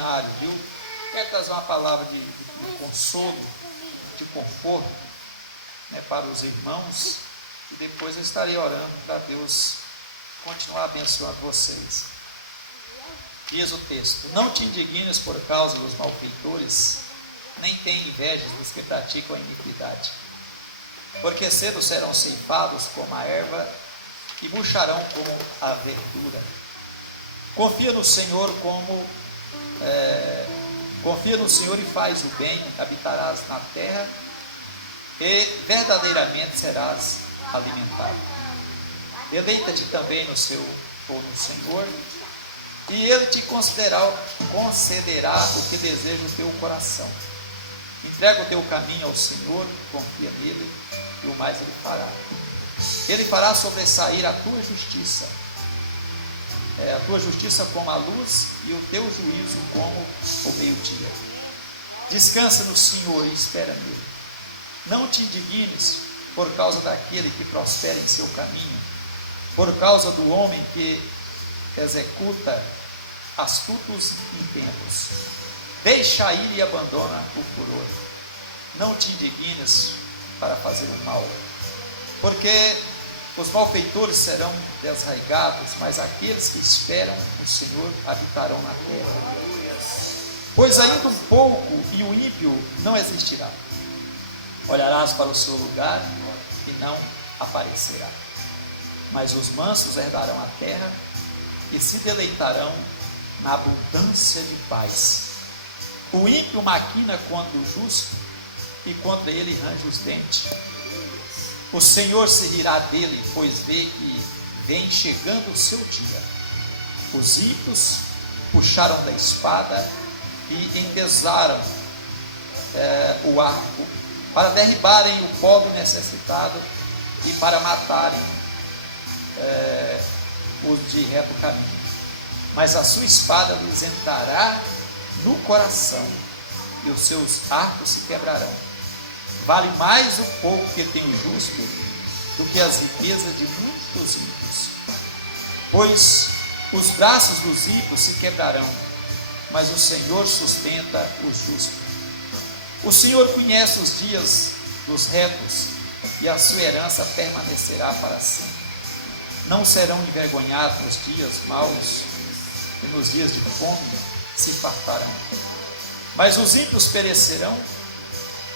extraordinário, viu? Quero trazer uma palavra de consolo, de conforto, né, para os irmãos, e depois eu estarei orando para Deus continuar abençoando vocês. Diz o texto: não te indignes por causa dos malfeitores, nem tenha inveja dos que praticam a iniquidade, porque cedo serão ceifados como a erva e murcharão como a verdura. Confia no Senhor confia no Senhor e faz o bem, habitarás na terra e verdadeiramente serás alimentado. Deleita-te também no Senhor, e Ele te concederá o que deseja o teu coração. Entrega o teu caminho ao Senhor, confia nele, e o mais Ele fará. Ele fará sobressair a tua justiça como a luz, e o teu juízo como o meio-dia. Descansa no Senhor e espera nele. Não te indignes por causa daquele que prospera em seu caminho, por causa do homem que executa astutos intentos. Deixa ir e abandona o furor. Não te indignes para fazer o mal, porque os malfeitores serão desarraigados, mas aqueles que esperam o Senhor habitarão na terra. Pois ainda um pouco e o ímpio não existirá. Olharás para o seu lugar e não aparecerá. Mas os mansos herdarão a terra e se deleitarão na abundância de paz. O ímpio maquina contra o justo e contra ele range os dentes. O Senhor se rirá dele, pois vê que vem chegando o seu dia. Os ímpios puxaram da espada e entesaram o arco, para derribarem o pobre necessitado e para matarem os de reto caminho. Mas a sua espada lhes entrará no coração, e os seus arcos se quebrarão. Vale mais o pouco que tem o justo do que as riquezas de muitos ímpios. Pois os braços dos ímpios se quebrarão, mas o Senhor sustenta os justos. O Senhor conhece os dias dos retos, e a sua herança permanecerá para sempre. Não serão envergonhados nos dias maus, e nos dias de fome se fartarão. Mas os ímpios perecerão,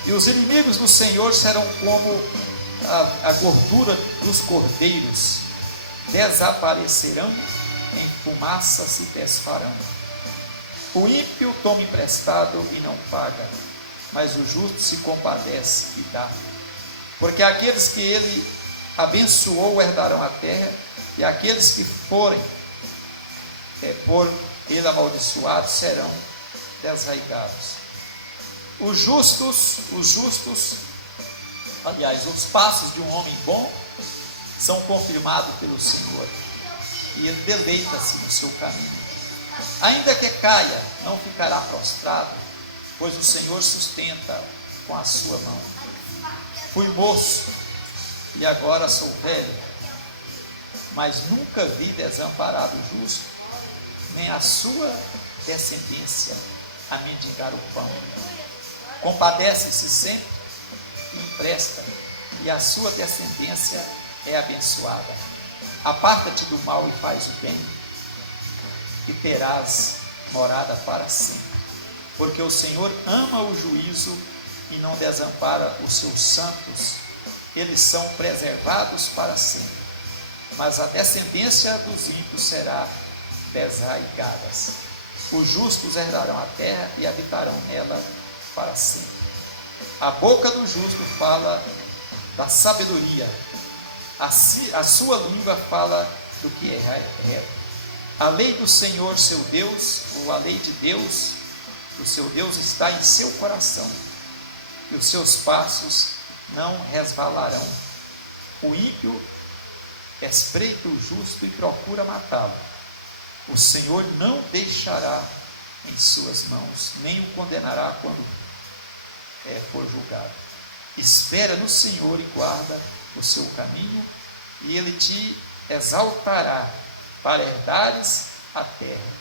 e os inimigos do Senhor serão como a gordura dos cordeiros, desaparecerão, em fumaça se desfarão. O ímpio toma emprestado e não paga, mas o justo se compadece e dá. Porque aqueles que ele abençoou herdarão a terra, e aqueles que forem por ele amaldiçoados serão desarraigados. Os passos de um homem bom são confirmados pelo Senhor, e ele deleita-se no seu caminho. Ainda que caia, não ficará prostrado, pois o Senhor sustenta com a sua mão. Fui moço e agora sou velho, mas nunca vi desamparado o justo, nem a sua descendência a mendigar o pão. Compadece-se sempre e empresta, e a sua descendência é abençoada. Aparta-te do mal e faz o bem, e terás morada para sempre. Porque o Senhor ama o juízo e não desampara os seus santos, eles são preservados para sempre. Mas a descendência dos ímpios será desarraigada. Os justos herdarão a terra e habitarão nela para sempre. A boca do justo fala da sabedoria, a sua língua fala do que é reto. A lei do Senhor seu Deus, ou a lei de Deus, o seu Deus, está em seu coração, e os seus passos não resvalarão. O ímpio espreita o justo e procura matá-lo. O Senhor não deixará em suas mãos, nem o condenará quando for julgado. Espera no Senhor e guarda o seu caminho, e Ele te exaltará para herdares a terra.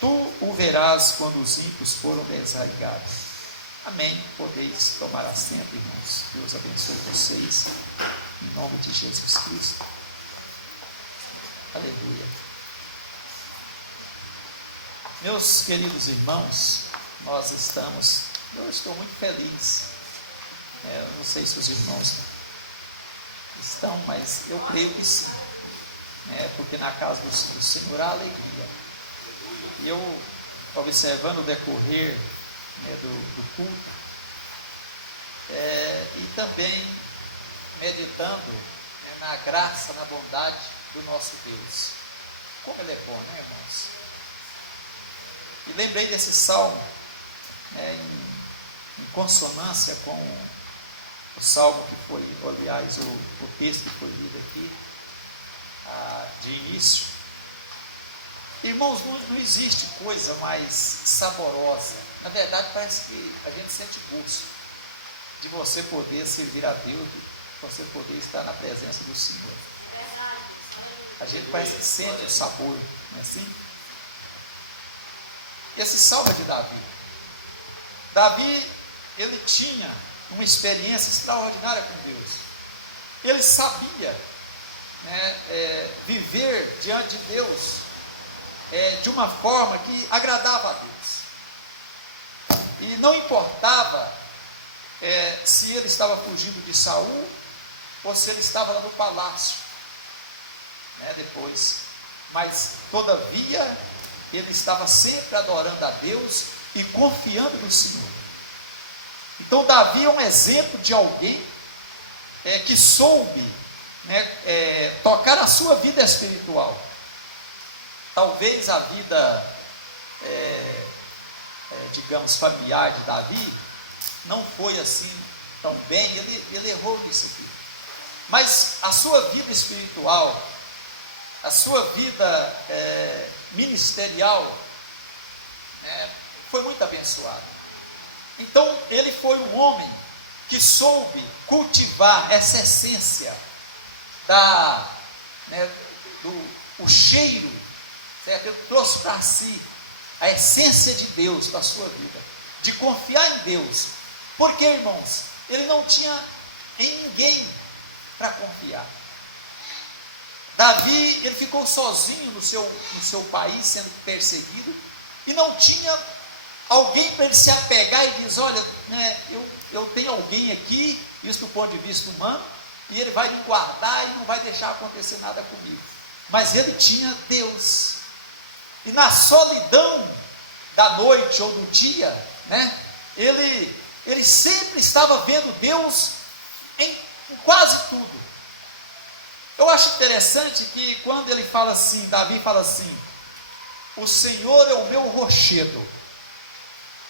Tu o o verás quando os ímpios foram desarraigados. Amém. Podeis tomar assento, irmãos. Deus abençoe vocês. Em nome de Jesus Cristo. Aleluia. Meus queridos irmãos, eu estou muito feliz. Eu não sei se os irmãos estão, mas eu creio que sim. Porque na casa do Senhor há alegria. E eu, observando o decorrer do culto, e também meditando na graça, na bondade do nosso Deus. Como Ele é bom, né, irmãos? E lembrei desse salmo, em consonância com o salmo que foi, aliás, o texto que foi lido aqui, de início. Irmãos, não existe coisa mais saborosa. Na verdade, parece que a gente sente gosto de você poder servir a Deus, de você poder estar na presença do Senhor. A gente parece que sente o sabor, não é assim? Esse salmo é de Davi. Davi, ele tinha uma experiência extraordinária com Deus. Ele sabia viver diante de Deus de uma forma que agradava a Deus. E não importava se ele estava fugindo de Saul ou se ele estava lá no palácio, depois. Mas, todavia, ele estava sempre adorando a Deus e confiando no Senhor. Então, Davi é um exemplo de alguém que soube tocar a sua vida espiritual. Talvez a vida, digamos, familiar de Davi não foi assim tão bem, ele errou nisso aqui. Mas a sua vida espiritual, a sua vida ministerial, foi muito abençoada. Então, ele foi um homem que soube cultivar essa essência do cheiro, certo? Ele trouxe para si a essência de Deus da sua vida, de confiar em Deus. Porque, irmãos, ele não tinha em ninguém para confiar. Davi, ele ficou sozinho no seu país, sendo perseguido, e não tinha alguém para ele se apegar e dizer: olha, eu tenho alguém aqui, isso do ponto de vista humano, e ele vai me guardar e não vai deixar acontecer nada comigo. Mas ele tinha Deus. E na solidão da noite ou do dia, ele sempre estava vendo Deus em quase tudo. Eu acho interessante que quando ele fala assim, Davi fala assim: o Senhor é o meu rochedo.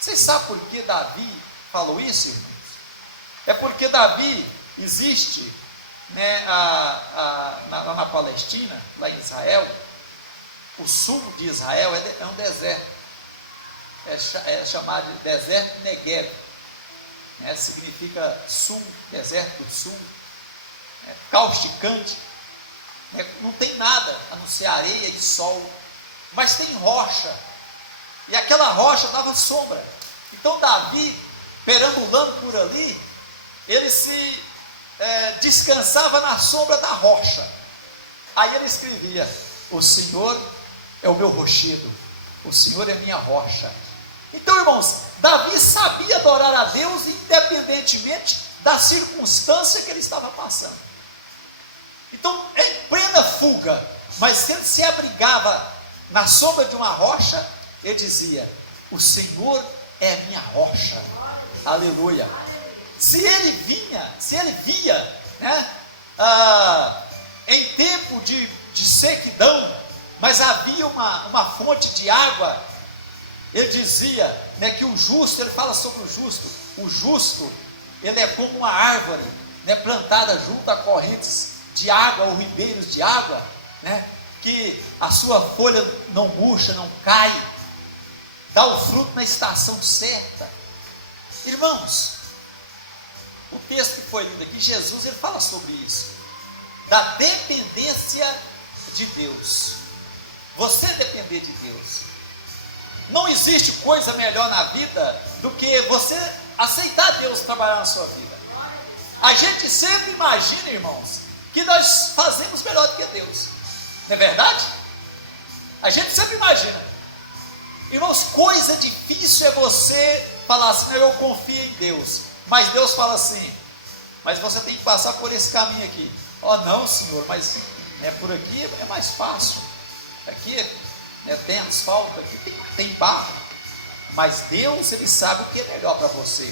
Vocês sabem por que Davi falou isso, irmãos? É porque Davi existe na Palestina, lá em Israel. O sul de Israel é um deserto, é chamado de deserto Negev, significa sul, deserto do sul, causticante, não tem nada a não ser areia e sol, mas tem rocha, e aquela rocha dava sombra. Então Davi, perambulando por ali, ele se descansava na sombra da rocha. Aí ele escrevia: o Senhor é o meu rochedo, o Senhor é minha rocha. Então, irmãos, Davi sabia adorar a Deus independentemente da circunstância que ele estava passando. Então, em plena fuga, mas ele se abrigava na sombra de uma rocha, ele dizia: o Senhor é a minha rocha. Aleluia. Se ele via em tempo de sequidão, mas havia uma fonte de água, ele dizia que o justo, ele fala sobre o justo, ele é como uma árvore plantada junto a correntes de água, ou ribeiros de água, que a sua folha não murcha, não cai, dá o fruto na estação certa. Irmãos, o texto que foi lido aqui, Jesus, ele fala sobre isso, da dependência de Deus. Você depender de Deus. Não existe coisa melhor na vida do que você aceitar Deus trabalhar na sua vida. A gente sempre imagina, irmãos, que nós fazemos melhor do que Deus. Não é verdade? A gente sempre imagina. Irmãos, coisa difícil é você falar assim, não, eu confio em Deus. Mas Deus fala assim, mas você tem que passar por esse caminho aqui. Não, Senhor, mas por aqui é mais fácil. Aqui tem asfalto, aqui tem barro. Mas Deus, Ele sabe o que é melhor para você.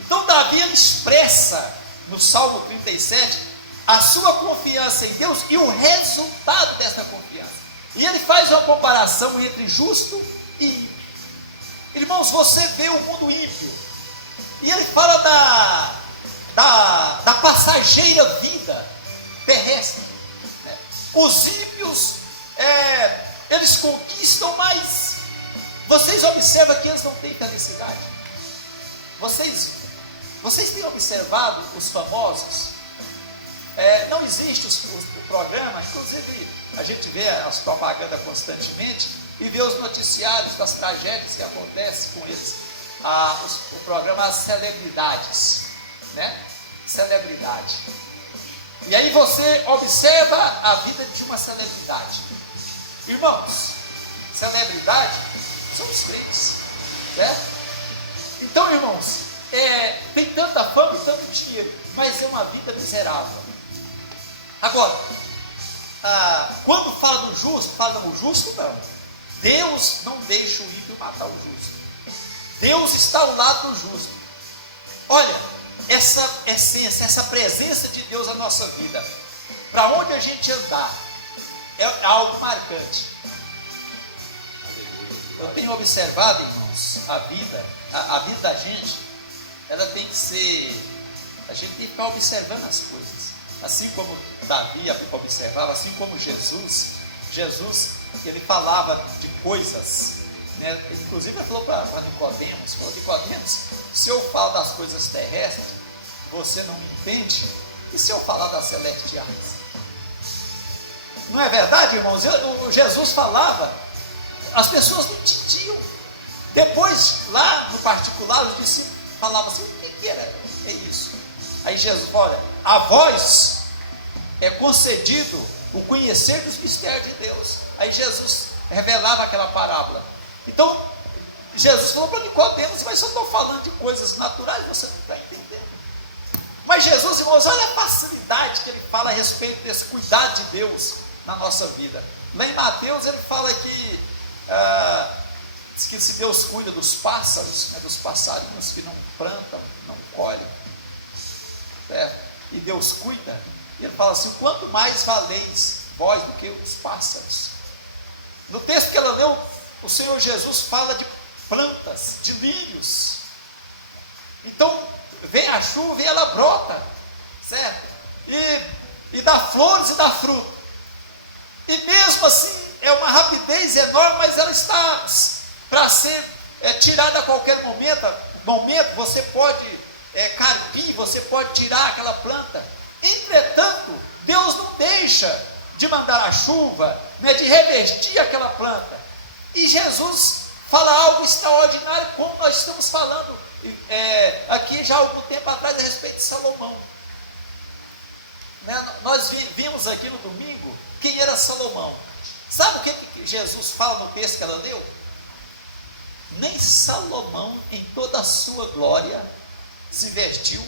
Então Davi, ele expressa no Salmo 37 a sua confiança em Deus e o resultado dessa confiança. E ele faz uma comparação entre justo e ímpio. Irmãos, você vê o mundo ímpio, e ele fala da passageira vida terrestre. Os ímpios, eles conquistam, mas vocês observam que eles não têm felicidade. Vocês têm observado os famosos? Não existe o programa, inclusive a gente vê as propagandas constantemente e vê os noticiários das tragédias que acontecem com eles. O programa As Celebridades, Celebridade. E aí você observa a vida de uma celebridade. Irmãos, celebridade são os crentes, Então, irmãos, tem tanta fama e tanto dinheiro, mas é uma vida miserável. Agora, quando fala do justo, fala do justo não. Deus não deixa o ímpio matar o justo. Deus está ao lado do justo. Olha, essa essência, essa presença de Deus na nossa vida, para onde a gente andar, é algo marcante. Eu tenho observado, irmãos, a vida da gente, ela tem que ser, a gente tem que ficar observando as coisas. Assim como Davi observava, assim como Jesus, ele falava de coisas, inclusive ele falou para Nicodemos, Nicodemos, se eu falo das coisas terrestres, você não entende, e se eu falar das celestiais? Não é verdade, irmãos? Jesus falava, as pessoas não entendiam. Depois, lá no particular, os discípulos falavam assim, o que era isso? Aí Jesus fala, olha, a vós é concedido o conhecer dos mistérios de Deus. Aí Jesus revelava aquela parábola. Então, Jesus falou para Nicodemos, mas eu estou falando de coisas naturais, você não está entendendo. Mas Jesus, irmãos, olha a facilidade que ele fala a respeito desse cuidado de Deus na nossa vida. Lá em Mateus ele fala que se Deus cuida dos pássaros, dos passarinhos que não plantam, não colhem, e Deus cuida, e ele fala assim, quanto mais valeis vós do que os pássaros. No texto que ela leu, o Senhor Jesus fala de plantas, de lírios. Então, vem a chuva e ela brota, certo? E dá flores e dá fruto. E mesmo assim, é uma rapidez enorme, mas ela está para ser tirada a qualquer momento, você pode carpir, você pode tirar aquela planta. Entretanto, Deus não deixa de mandar a chuva, de revestir aquela planta. E Jesus fala algo extraordinário, como nós estamos falando aqui já há algum tempo atrás a respeito de Salomão. Nós vimos aqui no domingo quem era Salomão. Sabe o que Jesus fala no texto que ela leu? Nem Salomão, em toda a sua glória, se vestiu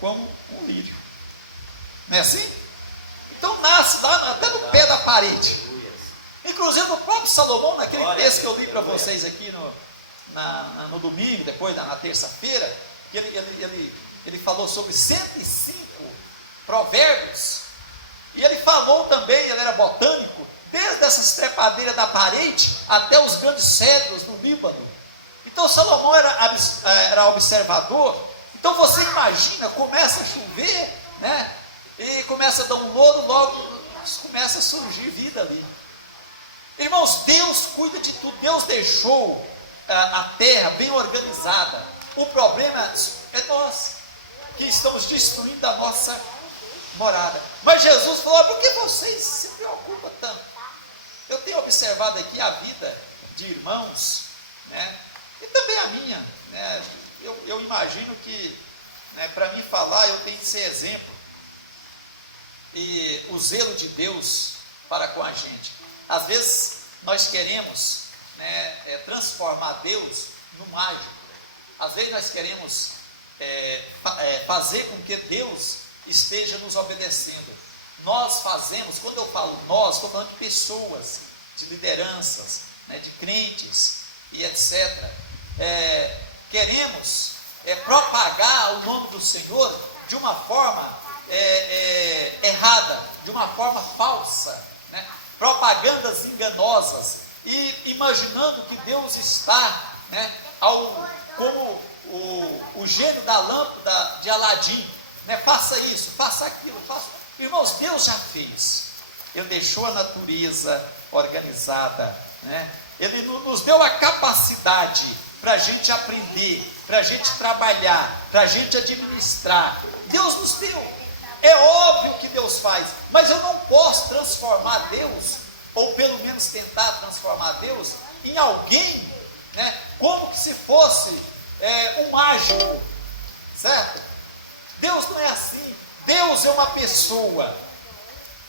como um lírio. Não é assim? Então nasce lá até no pé da parede. Inclusive o próprio Salomão, naquele texto que eu li para vocês aqui no domingo, depois na terça-feira, que ele falou sobre 105 provérbios. E ele falou também, ele era botânico, desde essas trepadeiras da parede até os grandes cedros do Líbano. Então Salomão era observador. Então você imagina, começa a chover, e começa a dar um lodo, logo começa a surgir vida ali. Irmãos, Deus cuida de tudo. Deus deixou a terra bem organizada. O problema é nós, que estamos destruindo a nossa morada. Mas Jesus falou, por que vocês se preocupam tanto? Eu tenho observado aqui a vida de irmãos né? E também a minha, né? Eu imagino que, né, para mim falar, eu tenho que ser exemplo. E o zelo de Deus para com a gente. Às vezes nós queremos, né, transformar Deus no mágico. Às vezes nós queremos fazer com que Deus esteja nos obedecendo. Nós fazemos, quando eu falo nós, estou falando de pessoas, de lideranças, né, de crentes e etc. Queremos propagar o nome do Senhor de uma forma errada, de uma forma falsa, né? Propagandas enganosas, e imaginando que Deus está, né, como o gênio da lâmpada de Aladim, né? Faça isso, faça aquilo, faça. Irmãos, Deus já fez. Ele deixou a natureza organizada, né? Ele nos deu a capacidade para a gente aprender, para a gente trabalhar, para a gente administrar. Deus nos deu. É óbvio que Deus faz, mas eu não posso transformar Deus, ou pelo menos tentar transformar Deus em alguém, né, como que se fosse um mágico, certo? Deus não é assim. Deus é uma pessoa,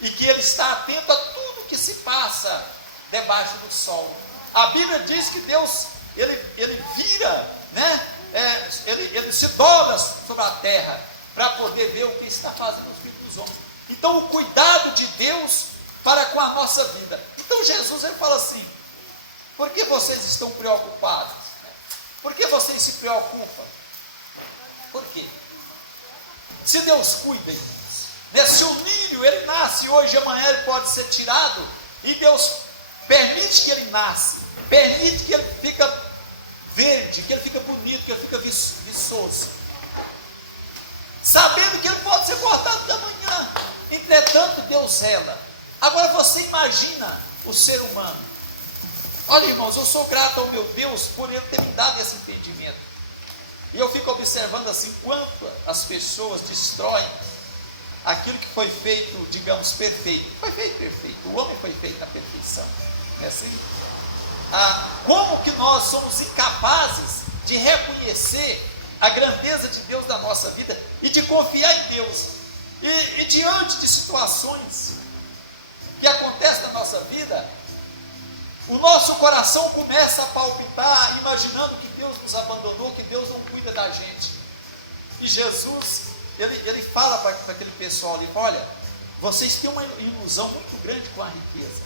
e que Ele está atento a tudo que se passa debaixo do sol. A Bíblia diz que Deus, Ele vira, né, ele se dobra sobre a terra, para poder ver o que está fazendo os filhos dos homens. Então, o cuidado de Deus para com a nossa vida. Então, Jesus, ele fala assim: por que vocês estão preocupados? Por que vocês se preocupam? Por quê? Se Deus cuida, irmãos, né? Se o lírio, ele nasce hoje e amanhã ele pode ser tirado, e Deus permite que ele nasça, permite que ele fica verde, que ele fica bonito, que ele fica viçoso, sabendo que ele pode ser cortado de amanhã. Entretanto, Deus zela. Agora você imagina o ser humano. Olha, irmãos, eu sou grato ao meu Deus por Ele ter me dado esse entendimento. E eu fico observando assim, quanto as pessoas destroem aquilo que foi feito, digamos, perfeito. Foi feito perfeito, o homem foi feito na perfeição. Não é assim? Como que nós somos incapazes de reconhecer a grandeza de Deus na nossa vida e de confiar em Deus, e diante de situações que acontecem na nossa vida, o nosso coração começa a palpitar, imaginando que Deus nos abandonou, que Deus não cuida da gente. E Jesus, ele fala para aquele pessoal ali: olha, vocês têm uma ilusão muito grande com a riqueza.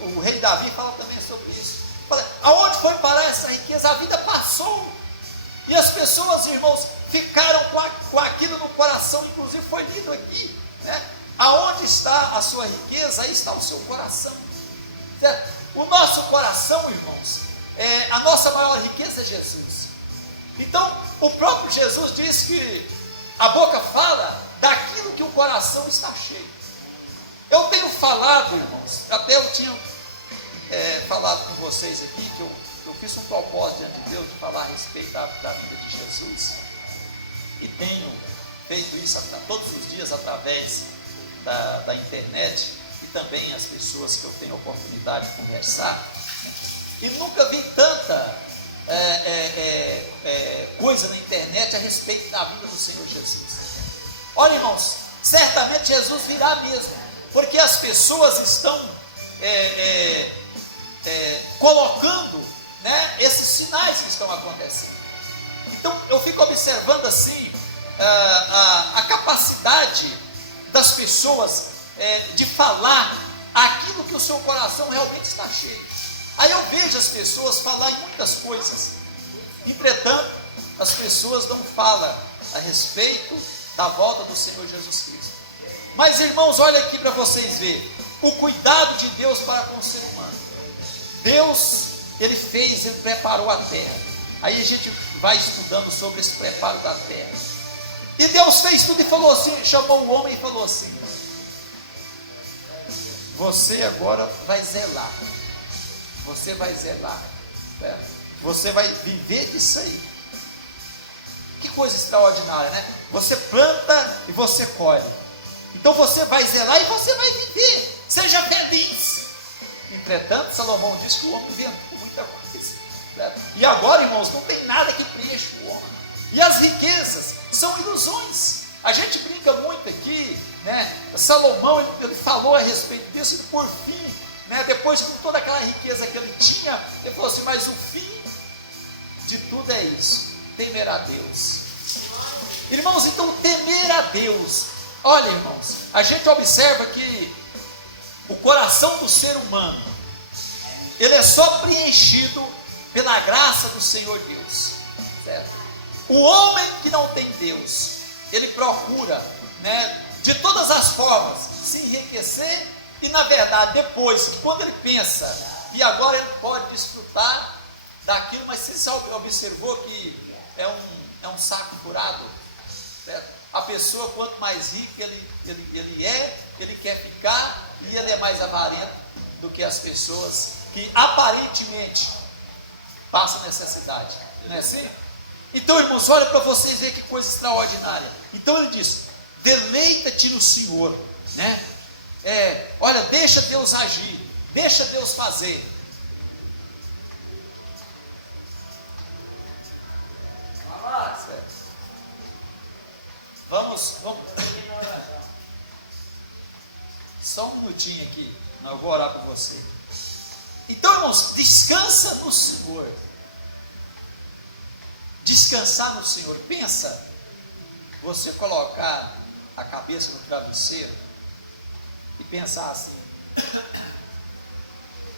O rei Davi fala também sobre isso. Fala, aonde foi parar essa riqueza? A vida passou. E as pessoas, irmãos, ficaram com aquilo no coração. Inclusive foi lido aqui, né? Aonde está a sua riqueza, aí está o seu coração, certo? O nosso coração, irmãos, a nossa maior riqueza é Jesus. Então, o próprio Jesus diz que a boca fala daquilo que o coração está cheio. Eu tenho falado, irmãos, até eu tinha falado com vocês aqui, que eu fiz um propósito diante de Deus de falar a respeito da vida de Jesus, e tenho feito isso todos os dias através da internet, e também as pessoas que eu tenho a oportunidade de conversar, né? E nunca vi tanta coisa na internet a respeito da vida do Senhor Jesus. Olha, irmãos, certamente Jesus virá mesmo, porque as pessoas estão colocando, né, esses sinais que estão acontecendo. Então eu fico observando assim a capacidade das pessoas de falar aquilo que o seu coração realmente está cheio. Aí eu vejo as pessoas falar em muitas coisas, entretanto as pessoas não falam a respeito da volta do Senhor Jesus Cristo. Mas, irmãos, olha aqui para vocês verem o cuidado de Deus para com o ser humano. Deus, Ele preparou a terra. Aí a gente vai estudando sobre esse preparo da terra. E Deus fez tudo e falou assim, chamou o homem e falou assim: você agora vai zelar. Você vai zelar. Você vai viver disso aí. Que coisa extraordinária, né? Você planta e você colhe. Então você vai zelar e você vai viver. Seja feliz. Entretanto, Salomão diz que o homem inventou muita coisa, né? E agora, irmãos, não tem nada que preencha o homem. E as riquezas são ilusões. A gente brinca muito aqui, né? Salomão, ele falou a respeito disso, e por fim, né, depois com toda aquela riqueza que ele tinha, ele falou assim, mas o fim de tudo é isso, temer a Deus. Irmãos, então temer a Deus, olha irmãos, a gente observa que o coração do ser humano, ele é só preenchido pela graça do Senhor Deus, certo? O homem que não tem Deus, ele procura, né, de todas as formas, se enriquecer, e na verdade, depois, quando ele pensa, e agora ele pode desfrutar daquilo, mas você observou que é um saco furado, certo? A pessoa, quanto mais rica ele quer ficar, e ele é mais avarento do que as pessoas que aparentemente passam necessidade, não é assim? Então, irmãos, olha para vocês verem que coisa extraordinária. Então ele diz, deleita-te no Senhor, né? Olha, deixa Deus agir, deixa Deus fazer. Vamos. Só um minutinho aqui, eu vou orar por você. Então, irmãos, descansa no Senhor. Descansar no Senhor. Pensa, você colocar a cabeça no travesseiro e pensar assim,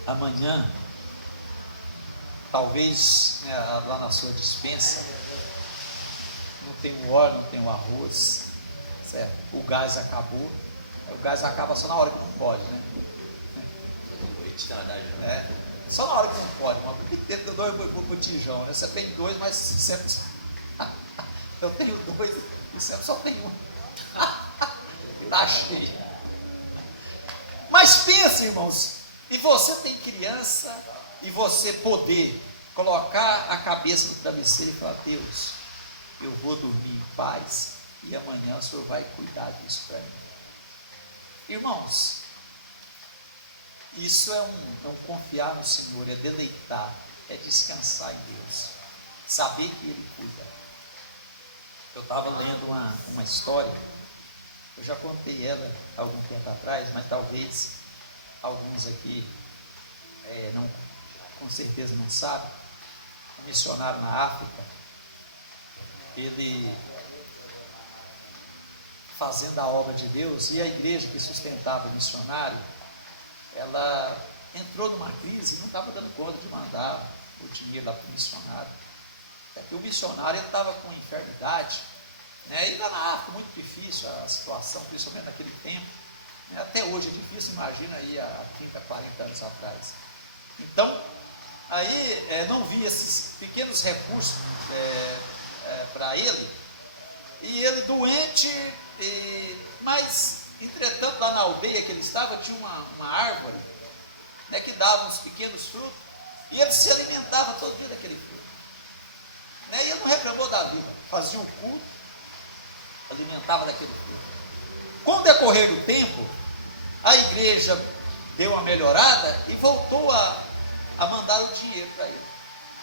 amanhã, talvez, né, lá na sua despensa, não tem o óleo, não tem o arroz, certo? O gás acabou, o gás acaba só na hora que não pode, né? Só na hora que não pode, porque tem dois botijão, né? Você tem dois, mas sempre eu tenho dois e sempre só tem um. Está cheio. Mas pense, irmãos, e você tem criança, e você poder colocar a cabeça no travesseiro e falar, Deus, eu vou dormir em paz, e amanhã o Senhor vai cuidar disso para mim. Irmãos, isso é um confiar no Senhor, é deleitar, é descansar em Deus, saber que Ele cuida. Eu estava lendo uma história, eu já contei ela há algum tempo atrás, mas talvez alguns aqui com certeza não sabem. Um missionário na África, ele fazendo a obra de Deus, e a igreja que sustentava o missionário, ela entrou numa crise e não estava dando conta de mandar o dinheiro lá para o missionário. É que o missionário estava com enfermidade, né? E lá na África, muito difícil a situação, principalmente naquele tempo, né? Até hoje é difícil, imagina aí há 30, 40 anos atrás. Então, aí não via esses pequenos recursos para ele, e ele doente, mas entretanto lá na aldeia que ele estava tinha uma árvore, né, que dava uns pequenos frutos, e ele se alimentava todo dia daquele fruto, né, e ele não reclamou da vida, fazia um culto, alimentava daquele fruto. Com o decorrer do tempo, a igreja deu uma melhorada e voltou a mandar o dinheiro para ele,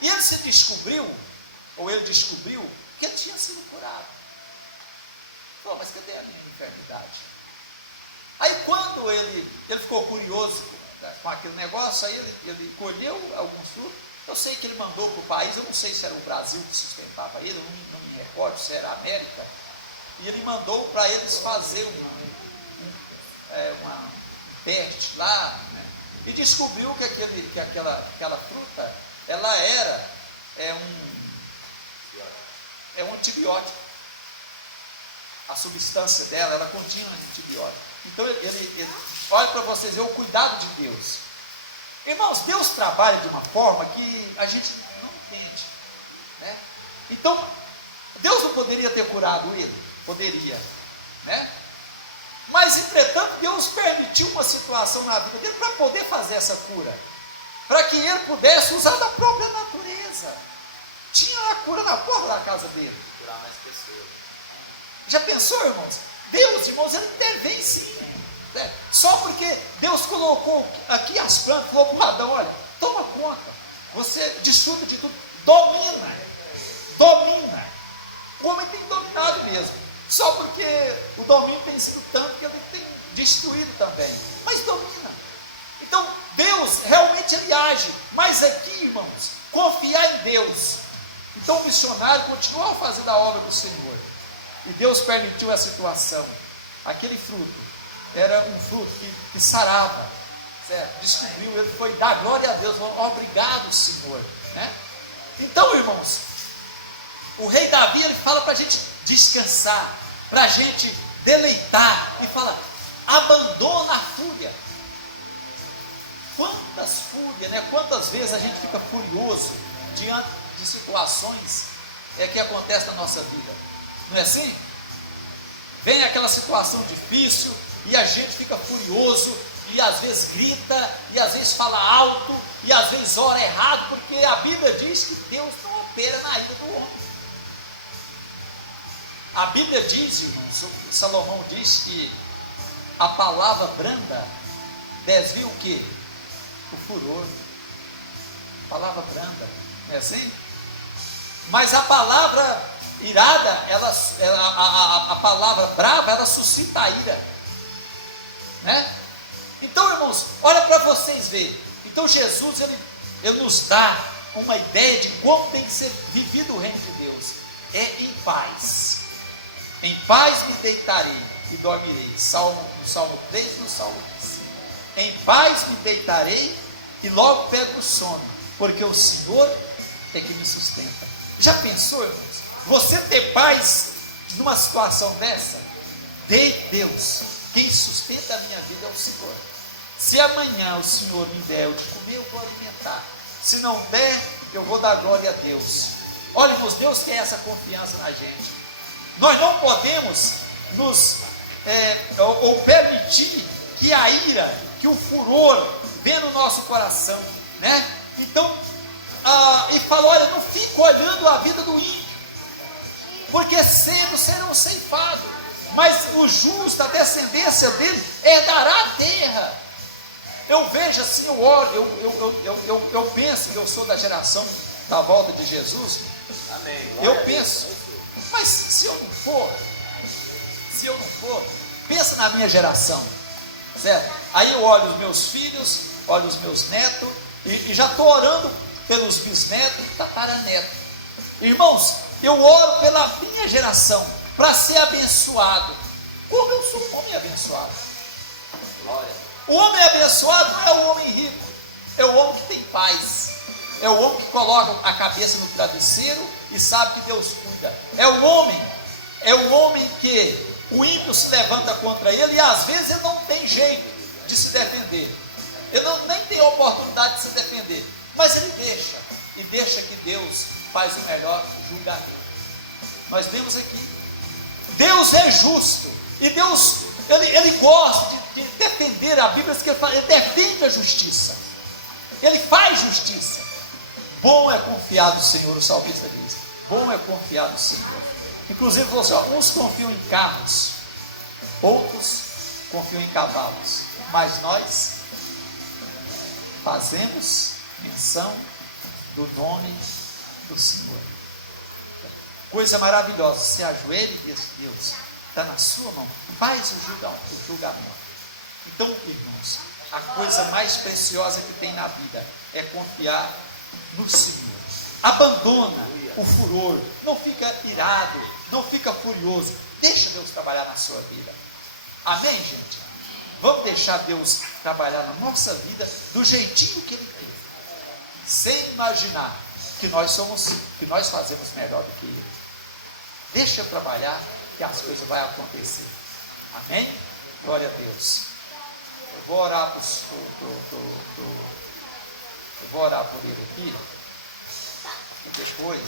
e ele descobriu que ele tinha sido curado. Pô, mas cadê a minha enfermidade? Aí quando ele ficou curioso com aquele negócio, aí ele colheu alguns frutos. Eu sei que ele mandou para o país, eu não sei se era o Brasil que sustentava ele, eu não me recordo se era a América, e ele mandou para eles fazer um teste lá, né, e descobriu que aquela fruta, ela era um antibiótico. A substância dela, ela continha um antibiótico. Então, olha para vocês ver o cuidado de Deus. Irmãos, Deus trabalha de uma forma que a gente não entende, né? Então, Deus não poderia ter curado ele? Poderia, né? Mas, entretanto, Deus permitiu uma situação na vida dele para poder fazer essa cura, para que ele pudesse usar da própria natureza. Tinha a cura na porta da casa dele. Curar mais pessoas. Já pensou, irmãos? Deus, irmãos, ele intervém sim, né? Só porque Deus colocou aqui as plantas, falou para Adão, olha, toma conta, você desfruta de tudo. domina. O homem tem dominado mesmo, só porque o domínio tem sido tanto que ele tem destruído também, mas domina. Então Deus realmente ele age, mas aqui, irmãos, confiar em Deus. Então o missionário continuou fazendo a obra do Senhor, e Deus permitiu a situação. Aquele fruto era um fruto que sarava, certo? Descobriu, ele foi dar glória a Deus, falou, obrigado, Senhor, né? Então, irmãos, o rei Davi, ele fala para a gente descansar, para a gente deleitar, e fala, abandona a fúria. Quantas fúrias, né? Quantas vezes a gente fica furioso diante de situações que acontecem na nossa vida, não é assim? Vem aquela situação difícil, e a gente fica furioso, e às vezes grita, e às vezes fala alto, e às vezes ora errado, porque a Bíblia diz que Deus não opera na ira do homem. A Bíblia diz, irmãos, Salomão diz que a palavra branda desvia o quê? O furor. Palavra branda, não é assim? Mas a palavra irada, a palavra brava, ela suscita a ira, né? Então, irmãos, olha para vocês verem. Então Jesus, ele nos dá uma ideia de como tem que ser vivido o reino de Deus. É em paz. Em paz me deitarei e dormirei. No Salmo 3, no Salmo 15. Em paz me deitarei e logo pego o sono, porque o Senhor é que me sustenta. Já pensou, irmãos? Você ter paz numa situação dessa? Deus, quem sustenta a minha vida é o Senhor. Se amanhã o Senhor me der o de comer, eu vou alimentar. Se não der, eu vou dar glória a Deus. Olha, irmãos, Deus quer essa confiança na gente. Nós não podemos ou permitir que a ira, que o furor venha no nosso coração, né? Então, e fala, olha, não fica olhando a vida do ímpio, porque cedo serão ceifados, mas o justo, a descendência dele, herdará a terra. Eu vejo assim, eu oro, eu penso que eu sou da geração da volta de Jesus. Amém. Eu penso, mas se eu não for, pensa na minha geração, certo? Aí eu olho os meus filhos, olho os meus netos, e já estou orando pelos bisnetos e tataranetos. Irmãos, eu oro pela minha geração, para ser abençoado. Como eu sou um homem abençoado? Glória. O homem abençoado não é o homem rico, é o homem que tem paz, é o homem que coloca a cabeça no travesseiro e sabe que Deus cuida. É o homem que o ímpio se levanta contra ele e às vezes ele não tem jeito de se defender, ele nem tem oportunidade de se defender, mas ele deixa que Deus faz o melhor julgamento. Nós vemos aqui, Deus é justo, e Deus, ele gosta de defender. A Bíblia diz que ele defende a justiça, ele faz justiça. Bom é confiar no Senhor, o salmista diz, bom é confiar no Senhor. Inclusive, uns confiam em carros, outros confiam em cavalos, mas nós fazemos menção do nome do Senhor. Coisa maravilhosa, se ajoelha e diz, Deus, está na sua mão, faz o julgamento. Então, irmãos, a coisa mais preciosa que tem na vida é confiar no Senhor. Abandona o furor, não fica irado, não fica furioso, deixa Deus trabalhar na sua vida. Amém, gente? Vamos deixar Deus trabalhar na nossa vida do jeitinho que Ele tem, sem imaginar que nós fazemos melhor do que Ele. Deixa Ele trabalhar, que as coisas vão acontecer. Amém? Glória a Deus. Eu vou orar por ele aqui, e depois